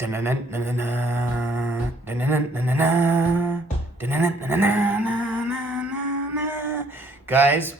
Guys,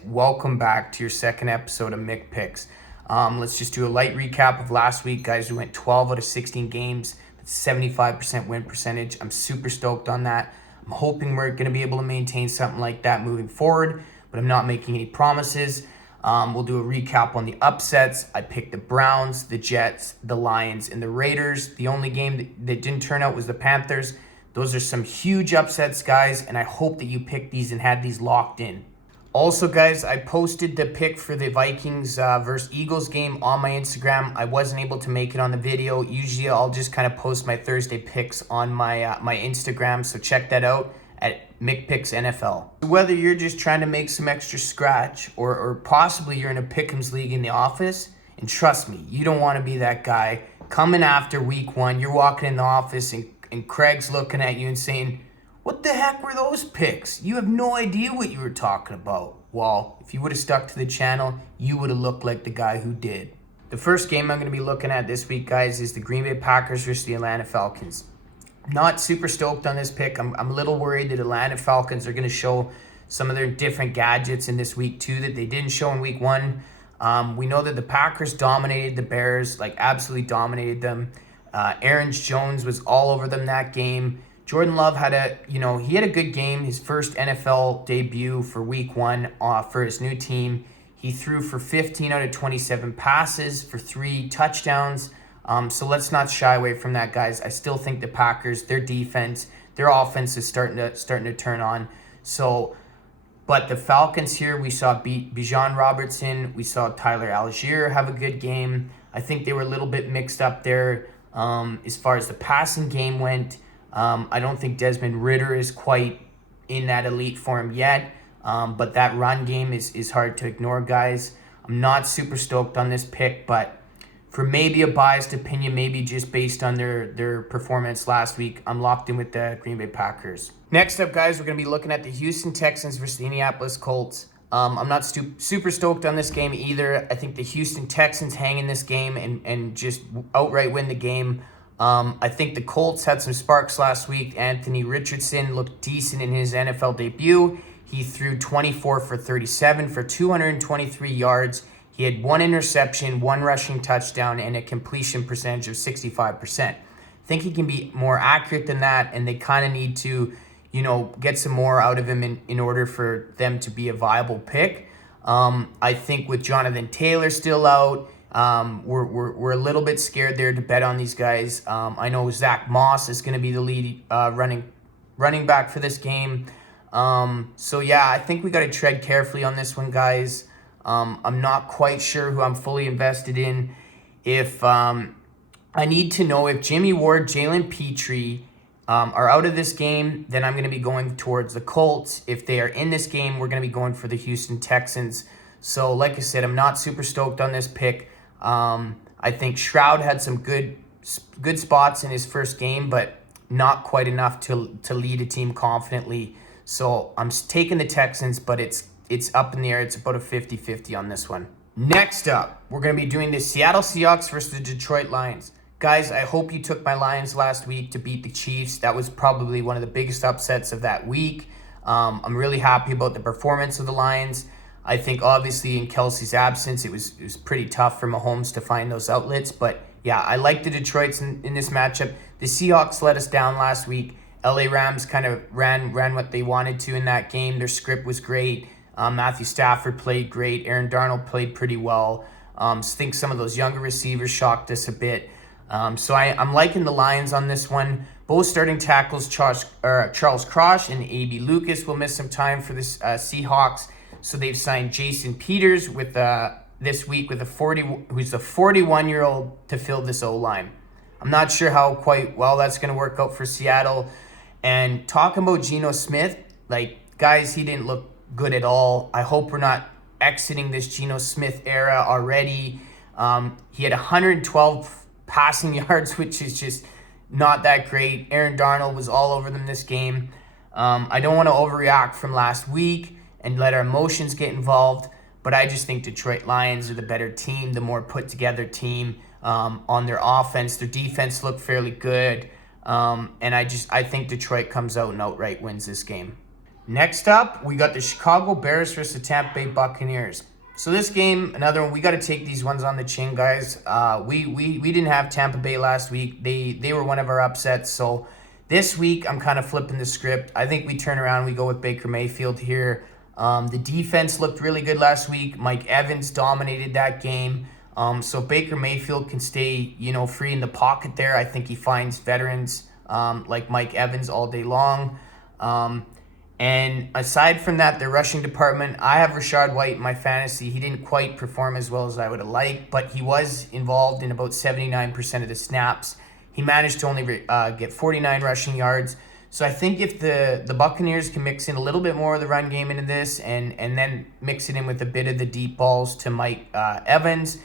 welcome back to your second episode of McPicks. Let's just do a light recap of last week. Guys, we went 12 out of 16 games. That's 75% win percentage. I'm super stoked on that. I'm hoping we're going to be able to maintain something like that moving forward, but I'm not making any promises. We'll do a recap on the upsets. I picked the Browns, the Jets, the Lions, and the Raiders. The only game that didn't turn out was the Panthers. Those are some huge upsets, guys, and I hope that you picked these and had these locked in. Also, guys, I posted the pick for the Vikings versus Eagles game on my Instagram. I wasn't able to make it on the video. Usually, I'll just kind of post my Thursday picks on my my Instagram, so check that out at McPicks NFL. Whether you're just trying to make some extra scratch or possibly you're in a pickems league in the office, and trust me, you don't want to be that guy coming after week one. You're walking in the office and Craig's looking at you and saying, "What the heck were those picks? You have no idea what you were talking about." Well, if you would have stuck to the channel, you would have looked like the guy who did. The first game I'm going to be looking at this week, guys, is the Green Bay Packers versus the Atlanta Falcons. Not super stoked on this pick. I'm a little worried that Atlanta Falcons are going to show some of their different gadgets in this week too that they didn't show in week one. We know that the Packers dominated the Bears, like absolutely dominated them. Aaron Jones was all over them that game. Jordan Love had a good game, his first NFL debut for week one for his new team. He threw for 15 out of 27 passes for 3 touchdowns. So let's not shy away from that, guys. I still think the Packers, their defense, their offense is starting to turn on. But the Falcons here, we saw Bijan Robertson, we saw Tyler Algier have a good game. I think they were a little bit mixed up there as far as the passing game went. I don't think Desmond Ridder is quite in that elite form yet, but that run game is hard to ignore, guys. I'm not super stoked on this pick, but for maybe a biased opinion, maybe just based on their performance last week, I'm locked in with the Green Bay Packers. Next up, guys, we're going to be looking at the Houston Texans versus the Indianapolis Colts. I'm not super stoked on this game either. I think the Houston Texans hang in this game and just outright win the game. I think the Colts had some sparks last week. Anthony Richardson looked decent in his NFL debut. He threw 24 for 37 for 223 yards. He had 1 interception, 1 rushing touchdown, and a completion percentage of 65%. I think he can be more accurate than that, and they kind of need to, get some more out of him in order for them to be a viable pick. I think with Jonathan Taylor still out, we're a little bit scared there to bet on these guys. I know Zach Moss is going to be the lead running back for this game. I think we got to tread carefully on this one, guys. I'm not quite sure who I'm fully invested in. If I need to know if Jimmy Ward, Jalen Petrie are out of this game, then I'm going to be going towards the Colts. If they are in this game, we're going to be going for the Houston Texans. So like I said, I'm not super stoked on this pick. I think Stroud had some good spots in his first game, but not quite enough to lead a team confidently. So I'm taking the Texans, but it's up in the air. It's about a 50-50 on this one. Next up, we're going to be doing the Seattle Seahawks versus the Detroit Lions. Guys, I hope you took my Lions last week to beat the Chiefs. That was probably one of the biggest upsets of that week. I'm really happy about the performance of the Lions. I think obviously in Kelsey's absence, it was pretty tough for Mahomes to find those outlets. But yeah, I like the Detroits in this matchup. The Seahawks let us down last week. LA Rams kind of ran what they wanted to in that game. Their script was great. Matthew Stafford played great. Aaron Darnold played pretty well. I think some of those younger receivers shocked us a bit. So I'm liking the Lions on this one. Both starting tackles, Charles Cross and A.B. Lucas, will miss some time for the Seahawks. So they've signed Jason Peters with this week with who's a 41-year-old to fill this O-line. I'm not sure how quite well that's going to work out for Seattle. And talking about Geno Smith, guys, he didn't look good at all. I hope we're not exiting this Geno Smith era already. He had 112 passing yards, which is just not that great. Aaron Darnold was all over them this game. I don't want to overreact from last week and let our emotions get involved, but I just think Detroit Lions are the better team, the more put together team. on their offense. Their defense looked fairly good. And I think Detroit comes out and outright wins this game. Next up, we got the Chicago Bears versus the Tampa Bay Buccaneers. So this game, another one, we got to take these ones on the chin, guys. We didn't have Tampa Bay last week. They were one of our upsets. So this week, I'm kind of flipping the script. I think we turn around, we go with Baker Mayfield here. The defense looked really good last week. Mike Evans dominated that game. So Baker Mayfield can stay, free in the pocket there. I think he finds veterans like Mike Evans all day long. And aside from that, the rushing department, I have Rachaad White in my fantasy. He didn't quite perform as well as I would have liked, but he was involved in about 79% of the snaps. He managed to only get 49 rushing yards. So I think if the Buccaneers can mix in a little bit more of the run game into this and then mix it in with a bit of the deep balls to Mike Evans,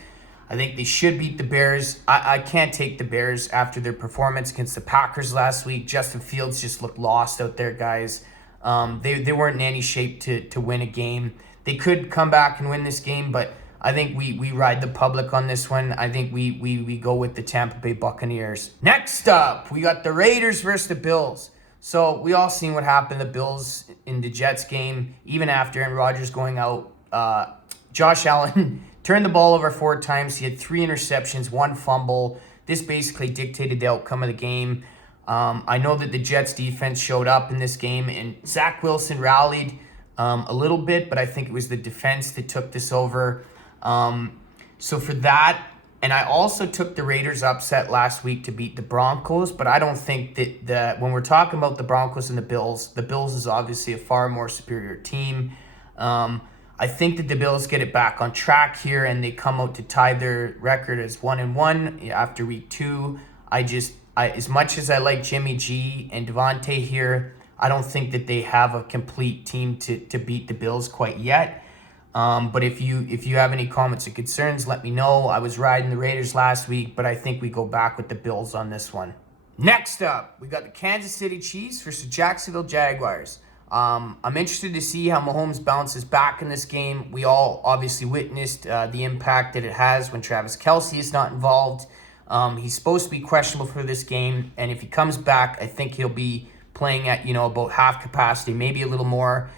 I think they should beat the Bears. I can't take the Bears after their performance against the Packers last week. Justin Fields just looked lost out there, guys. They weren't in any shape to win a game. They could come back and win this game, but I think we ride the public on this one. I think we go with the Tampa Bay Buccaneers. Next up, we got the Raiders versus the Bills. So we all seen what happened to the Bills in the Jets game. Even after Aaron Rodgers going out, Josh Allen turned the ball over 4 times. He had 3 interceptions, 1 fumble. This basically dictated the outcome of the game. I know that the Jets defense showed up in this game, and Zach Wilson rallied a little bit, but I think it was the defense that took this over. So for that, and I also took the Raiders upset last week to beat the Broncos, but I don't think that when we're talking about the Broncos and the Bills is obviously a far more superior team. I think that the Bills get it back on track here, and they come out to tie their record as 1-1 after week 2. As much as I like Jimmy G and Devontae here, I don't think that they have a complete team to beat the Bills quite yet. But if you have any comments or concerns, let me know. I was riding the Raiders last week, but I think we go back with the Bills on this one. Next up, we got the Kansas City Chiefs versus the Jacksonville Jaguars. I'm interested to see how Mahomes bounces back in this game. We all obviously witnessed the impact that it has when Travis Kelce is not involved. He's supposed to be questionable for this game, and if he comes back, I think he'll be playing at about half capacity, maybe a little more.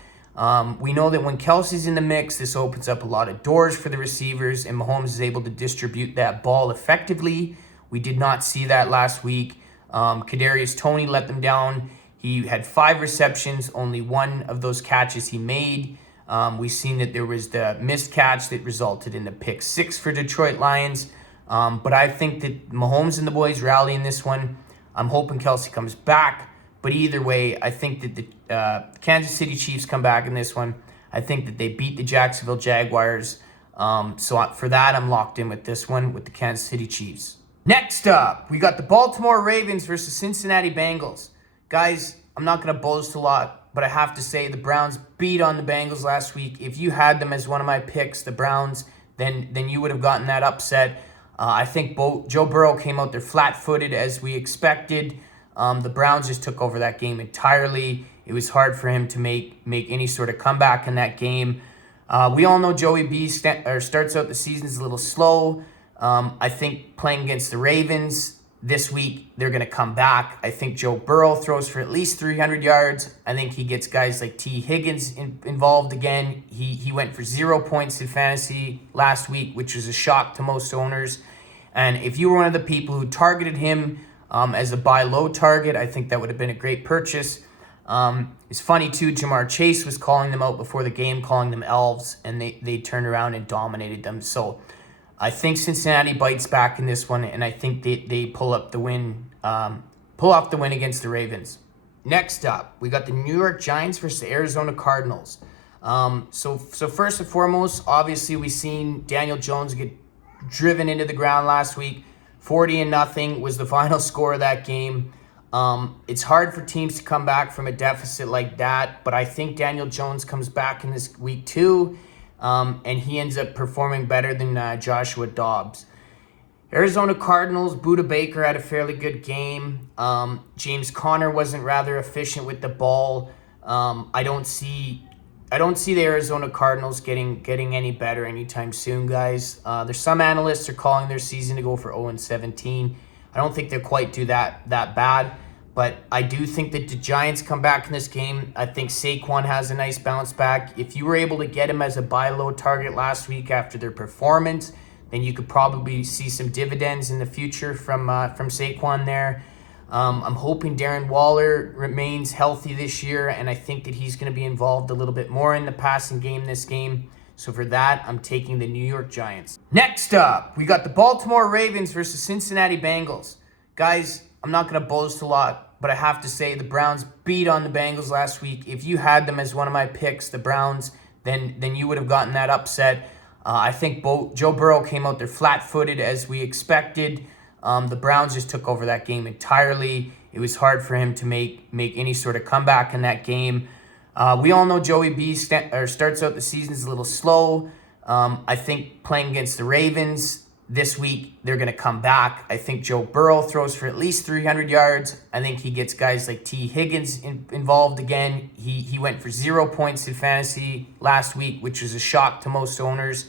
We know that when Kelce's in the mix, this opens up a lot of doors for the receivers, and Mahomes is able to distribute that ball effectively. We did not see that last week. Kadarius Toney let them down. He had 5 receptions, only 1 of those catches he made. We've seen that there was the missed catch that resulted in the pick 6 for Detroit Lions. But I think that Mahomes and the boys rally in this one. I'm hoping Kelce comes back. But either way, I think that the Kansas City Chiefs come back in this one. I think that they beat the Jacksonville Jaguars. So for that, I'm locked in with this one with the Kansas City Chiefs. Next up, we got the Baltimore Ravens versus Cincinnati Bengals. Guys, I'm not going to boast a lot, but I have to say the Browns beat on the Bengals last week. If you had them as one of my picks, the Browns, then you would have gotten that upset. I think Joe Burrow came out there flat-footed as we expected. The Browns just took over that game entirely. It was hard for him to make any sort of comeback in that game. We all know Joey B starts out the season a little slow. I think playing against the Ravens this week, they're going to come back. I think Joe Burrow throws for at least 300 yards. I think he gets guys like T. Higgins involved again. He went for 0 points in fantasy last week, which was a shock to most owners. And if you were one of the people who targeted him as a buy low target, I think that would have been a great purchase. It's funny too, Jamar Chase was calling them out before the game, calling them elves, and they turned around and dominated them. So I think Cincinnati bites back in this one, and I think they pull off the win against the Ravens. Next up, we got the New York Giants versus the Arizona Cardinals. So first and foremost, obviously we seen Daniel Jones get driven into the ground last week. 40-0 was the final score of that game. It's hard for teams to come back from a deficit like that, but I think Daniel Jones comes back in this week too, and he ends up performing better than Joshua Dobbs. Arizona Cardinals, Budda Baker had a fairly good game. James Conner wasn't rather efficient with the ball. I don't see I don't see the Arizona Cardinals getting any better anytime soon, guys. There's some analysts are calling their season to go for 0-17. I don't think they'll quite do that bad, but I do think that the Giants come back in this game. I think Saquon has a nice bounce back. If you were able to get him as a buy low target last week after their performance, then you could probably see some dividends in the future from Saquon there. I'm hoping Darren Waller remains healthy this year, and I think that he's going to be involved a little bit more in the passing game this game. So for that, I'm taking the New York Giants. Next up, we got the Baltimore Ravens versus Cincinnati Bengals. Guys, I'm not going to boast a lot, but I have to say the Browns beat on the Bengals last week. If you had them as one of my picks, the Browns, then you would have gotten that upset. I think Joe Burrow came out there flat-footed as we expected. The Browns just took over that game entirely. It was hard for him to make any sort of comeback in that game. We all know Joey B starts out the season a little slow. I think playing against the Ravens this week, they're going to come back. I think Joe Burrow throws for at least 300 yards. I think he gets guys like T. Higgins involved again. He went for 0 points in fantasy last week, which was a shock to most owners.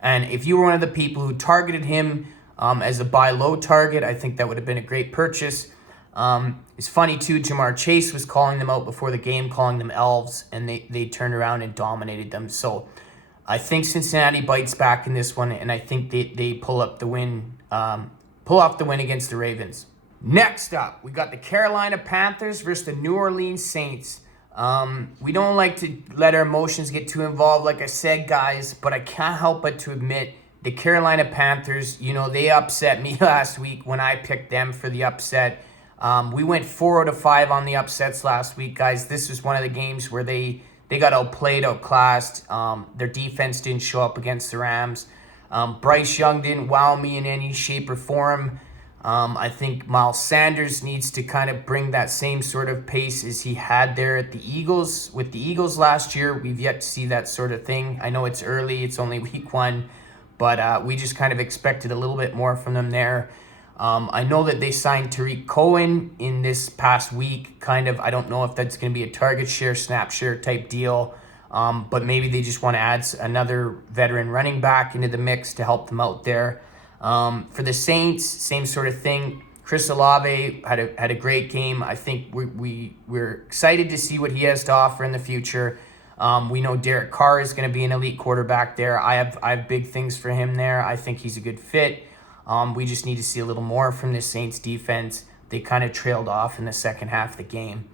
And if you were one of the people who targeted him as a buy low target, I think that would have been a great purchase. It's funny too, Jamar Chase was calling them out before the game, calling them elves, and they turned around and dominated them. So I think Cincinnati bites back in this one, and I think they pull off the win against the Ravens. Next up, we got the Carolina Panthers versus the New Orleans Saints. We don't like to let our emotions get too involved, like I said, guys, but I can't help but to admit the Carolina Panthers, they upset me last week when I picked them for the upset. We went 4 out of 5 on the upsets last week, guys. This was one of the games where they got outplayed, outclassed. Their defense didn't show up against the Rams. Bryce Young didn't wow me in any shape or form. I think Miles Sanders needs to kind of bring that same sort of pace as he had there at the Eagles. With the Eagles last year, we've yet to see that sort of thing. I know it's early. It's only week 1. But we just kind of expected a little bit more from them there. I know that they signed Tariq Cohen in this past week. I don't know if that's going to be a target share, snap share type deal. But maybe they just want to add another veteran running back into the mix to help them out there. For the Saints, same sort of thing. Chris Olave had a great game. I think we're excited to see what he has to offer in the future. We know Derek Carr is going to be an elite quarterback there. I have big things for him there. I think he's a good fit. We just need to see a little more from the Saints defense. They kind of trailed off in the second half of the game.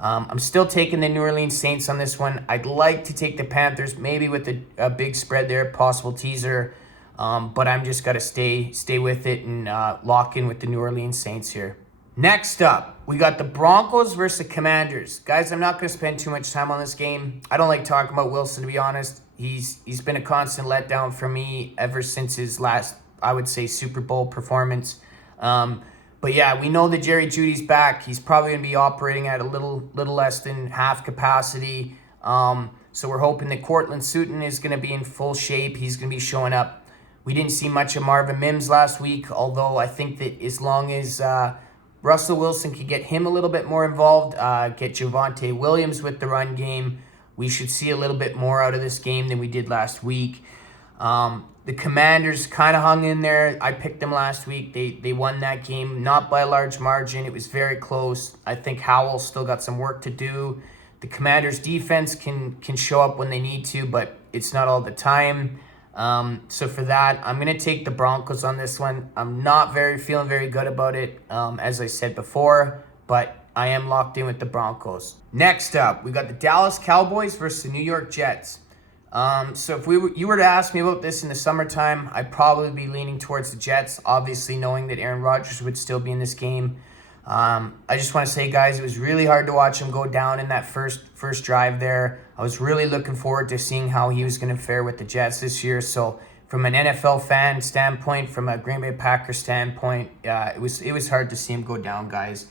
I'm still taking the New Orleans Saints on this one. I'd like to take the Panthers, maybe with a big spread there, possible teaser. But I'm just got to stay with it and lock in with the New Orleans Saints here. Next up, we got the Broncos versus the Commanders. Guys, I'm not going to spend too much time on this game. I don't like talking about Wilson, to be honest. He's been a constant letdown for me ever since his last, I would say, Super Bowl performance. But yeah, we know that Jerry Jeudy's back. He's probably going to be operating at a little less than half capacity. So we're hoping that Cortland Sutton is going to be in full shape. He's going to be showing up. We didn't see much of Marvin Mims last week, although I think that as long as Russell Wilson can get him a little bit more involved, get Javonte Williams with the run game, we should see a little bit more out of this game than we did last week. The Commanders kind of hung in there. I picked them last week. They won that game, not by a large margin. It was very close. I think Howell's still got some work to do. The Commanders' defense can show up when they need to, but it's not all the time. So for that, I'm going to take the Broncos on this one. I'm not feeling very good about it, as I said before, but I am locked in with the Broncos. Next up, we got the Dallas Cowboys versus the New York Jets. So if you were to ask me about this in the summertime, I'd probably be leaning towards the Jets, obviously knowing that Aaron Rodgers would still be in this game. I just want to say, guys, it was really hard to watch him go down in that first drive there. I was really looking forward to seeing how he was going to fare with the Jets this year. So from an NFL fan standpoint, from a Green Bay Packers standpoint, it was hard to see him go down, guys.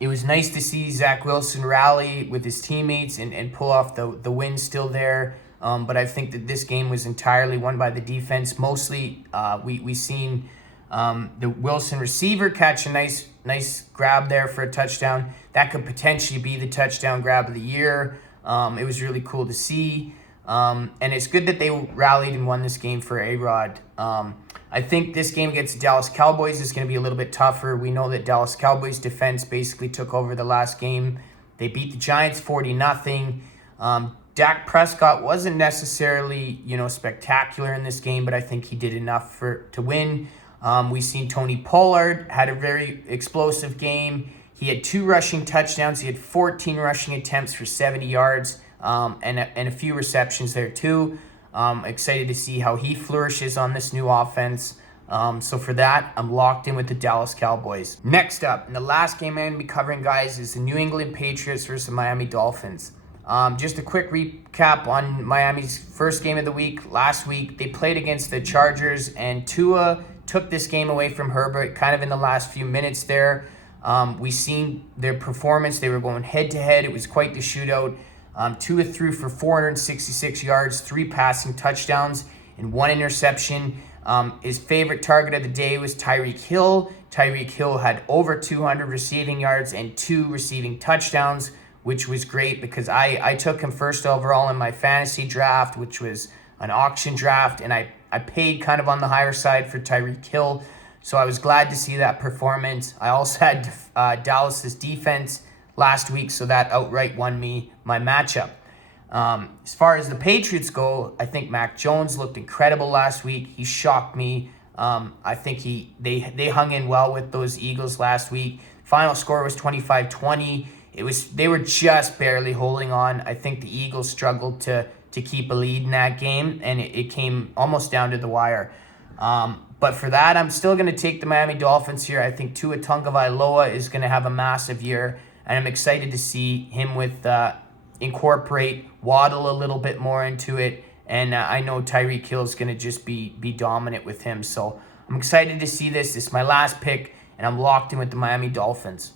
It was nice to see Zach Wilson rally with his teammates and pull off the win still there. But I think that this game was entirely won by the defense. Mostly, we seen the Wilson receiver catch a nice grab there for a touchdown. That could potentially be the touchdown grab of the year. It was really cool to see. And it's good that they rallied and won this game for A-Rod. I think this game against the Dallas Cowboys is going to be a little bit tougher. We know that Dallas Cowboys defense basically took over the last game. They beat the Giants 40-0. Dak Prescott wasn't necessarily, spectacular in this game, but I think he did enough to win. We've seen Tony Pollard had a very explosive game. He had 2 rushing touchdowns. He had 14 rushing attempts for 70 yards and a few receptions there too. Excited to see how he flourishes on this new offense. So for that, I'm locked in with the Dallas Cowboys. Next up, in the last game I'm going to be covering, guys, is the New England Patriots versus the Miami Dolphins. Just a quick recap on Miami's first game of the week. Last week, they played against the Chargers, and Tua took this game away from Herbert kind of in the last few minutes there. We seen their performance. They were going head-to-head. It was quite the shootout. Tua threw for 466 yards, 3 passing touchdowns, and 1 interception. His favorite target of the day was Tyreek Hill. Tyreek Hill had over 200 receiving yards and 2 receiving touchdowns, which was great because I took him first overall in my fantasy draft, which was an auction draft, and I paid kind of on the higher side for Tyreek Hill. So I was glad to see that performance. I also had Dallas's defense last week, so that outright won me my matchup. As far as the Patriots go, I think Mac Jones looked incredible last week. He shocked me. I think they hung in well with those Eagles last week. Final score was 25-20. They were just barely holding on. I think the Eagles struggled to keep a lead in that game, and it came almost down to the wire. But for that, I'm still going to take the Miami Dolphins here. I think Tua Tagovailoa is going to have a massive year, and I'm excited to see him incorporate Waddle a little bit more into it. And I know Tyreek Hill is going to just be dominant with him. So I'm excited to see this. This is my last pick, and I'm locked in with the Miami Dolphins.